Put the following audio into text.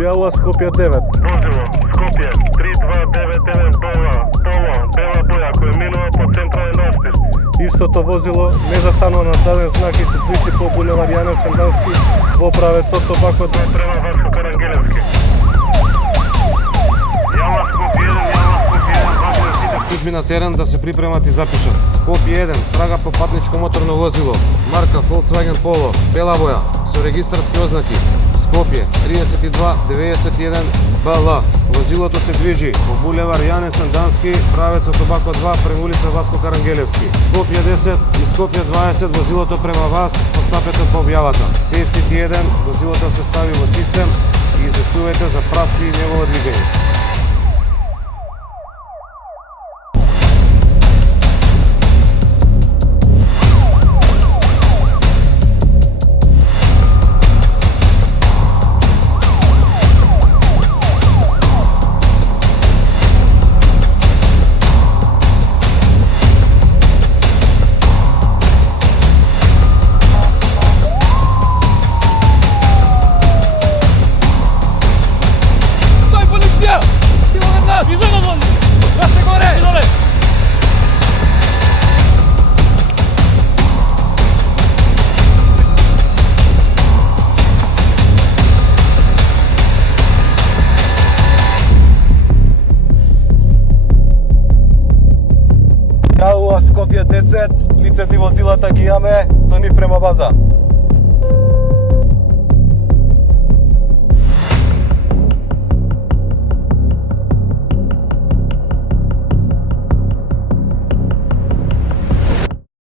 објавува Скопје 9. Возило Скопје 3291 Поло, бела боја која минува по централен распис. Истото возило не застанува на даден знак и се движи по булевар Јане Сандански во правецот Тобако 2 према Васко Карангелевски. Јава Скопје 1, Служби на терен да се припремат и запишат. Скопје 1 трага по патничко моторно возило, марка Volkswagen Polo, бела боја, со регистарски ознаки. Скопје 3291 БЛ. Возилото се движи по булевар Јане Сандански, правецот Тобако 2 према улица Васко Карангелевски. Скопје 10 и Скопје 20 возилото према вас, постапете по објавата. Safe City 1 возилото се стави во систем и известувајте за правци и негово движење. Јавува Скопје 10, лицето и возилата ги имаме, со нив према база.